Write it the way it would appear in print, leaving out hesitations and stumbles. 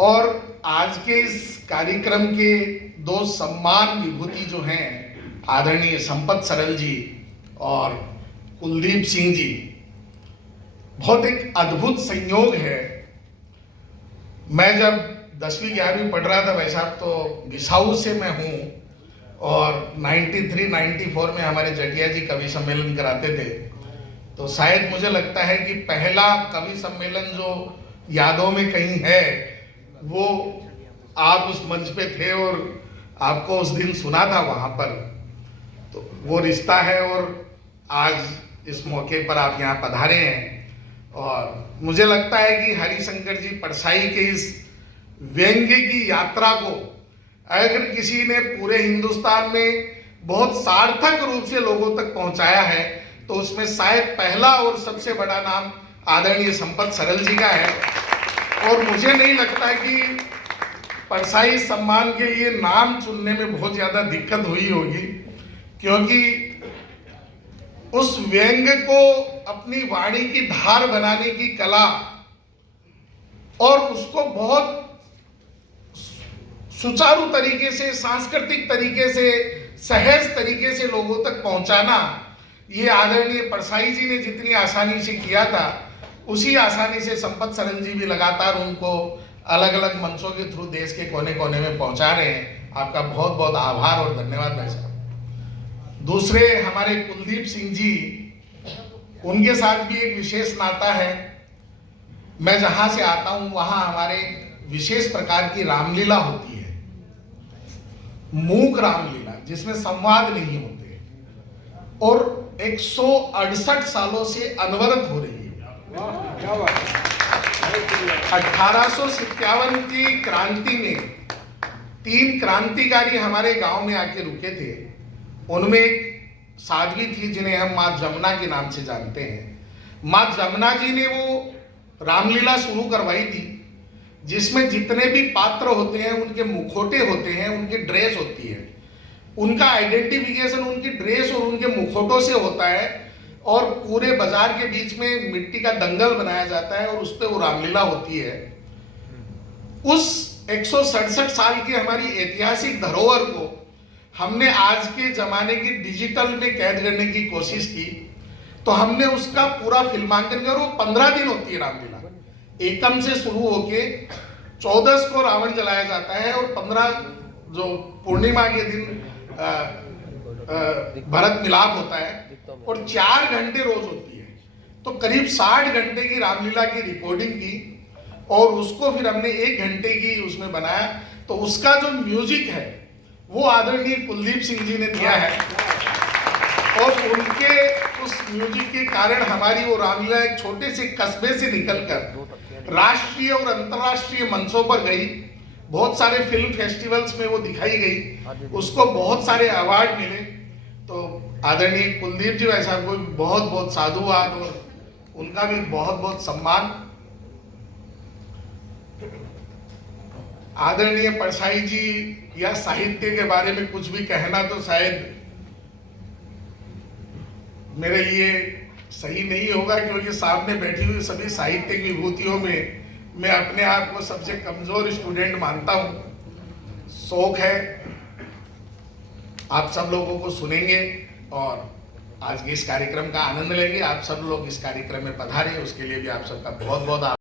और आज के इस कार्यक्रम के दो सम्मान विभूति जो हैं, आदरणीय संपत सरल जी और कुलदीप सिंह जी, बहुत एक अद्भुत संयोग है। मैं जब 10वीं 11वीं पढ़ रहा था वैसा, तो घिसाऊ से मैं हूँ और 93-94 में हमारे जटिया जी कवि सम्मेलन कराते थे। तो शायद मुझे लगता है कि पहला कवि सम्मेलन जो यादों में कहीं है, वो आप उस मंच पे थे और आपको उस दिन सुना था वहाँ पर। तो वो रिश्ता है और आज इस मौके पर आप यहाँ पधारे हैं। और मुझे लगता है कि हरिशंकर जी परसाई के इस व्यंग्य की यात्रा को अगर किसी ने पूरे हिंदुस्तान में बहुत सार्थक रूप से लोगों तक पहुंचाया है, तो उसमें शायद पहला और सबसे बड़ा नाम आदरणीय संपत सरल जी का है। और मुझे नहीं लगता कि परसाई सम्मान के लिए नाम चुनने में बहुत ज्यादा दिक्कत हुई होगी, क्योंकि उस व्यंग्य को अपनी वाणी की धार बनाने की कला और उसको बहुत सुचारू तरीके से, सांस्कृतिक तरीके से, सहज तरीके से लोगों तक पहुंचाना, ये आदरणीय परसाई जी ने जितनी आसानी से किया था, उसी आसानी से संपत सरल जी भी लगातार उनको अलग अलग मंचों के थ्रू देश के कोने कोने में पहुंचा रहे हैं। आपका बहुत बहुत आभार और धन्यवाद भाई साहब। दूसरे हमारे कुलदीप सिंह जी, उनके साथ भी एक विशेष नाता है। मैं जहां से आता हूं वहां हमारे विशेष प्रकार की रामलीला होती है, मूक रामलीला, जिसमें संवाद नहीं होते और 168 सालों से अनवरत हो रही है। 1857 की क्रांति में 3 क्रांतिकारी हमारे गांव में आके रुके थे। उनमें एक साध्वी थी जिन्हें हम माँ जमुना के नाम से जानते हैं। माँ जमुना जी ने वो रामलीला शुरू करवाई थी, जिसमें जितने भी पात्र होते हैं, उनके मुखौटे होते हैं, उनकी ड्रेस होती है, उनका आइडेंटिफिकेशन उनकी ड्रेस और उनके मुखौटों से होता है। और पूरे बाजार के बीच में मिट्टी का दंगल बनाया जाता है और उस पर वो रामलीला होती है। उस 167 साल की हमारी ऐतिहासिक धरोहर को हमने आज के जमाने की डिजिटल में कैद करने की कोशिश की, तो हमने उसका पूरा फिल्मांकन किया। वो 15 दिन होती है रामलीला, एकम से शुरू होके 14 को रावण जलाया जाता है और 15 जो पूर्णिमा के दिन भरत मिलाप होता है और 4 घंटे रोज होती है। तो करीब 60 घंटे की रामलीला की रिकॉर्डिंग की और उसको फिर हमने 1 घंटे की उसमें बनाया। तो उसका जो म्यूजिक है वो आदरणीय कुलदीप सिंह जी ने दिया है और उनके उस म्यूजिक के कारण हमारी वो रामलीला एक छोटे से कस्बे से निकलकर राष्ट्रीय और अंतर्राष्ट्रीय मंचों पर गई। बहुत सारे फिल्म फेस्टिवल्स में वो दिखाई गई, उसको बहुत सारे अवार्ड मिले। तो आदरणीय कुलदीप जी भाई साहब को बहुत बहुत साधुवाद और उनका भी बहुत बहुत सम्मान। आदरणीय परसाई जी या साहित्य के बारे में कुछ भी कहना तो शायद मेरे लिए सही नहीं होगा, क्योंकि सामने बैठी हुई सभी साहित्यिक विभूतियों में मैं अपने आप को सबसे कमजोर स्टूडेंट मानता हूं। शौक है, आप सब लोगों को सुनेंगे और आज के इस कार्यक्रम का आनंद लेंगे। आप सब लोग इस कार्यक्रम में पधारे, उसके लिए भी आप सबका बहुत बहुत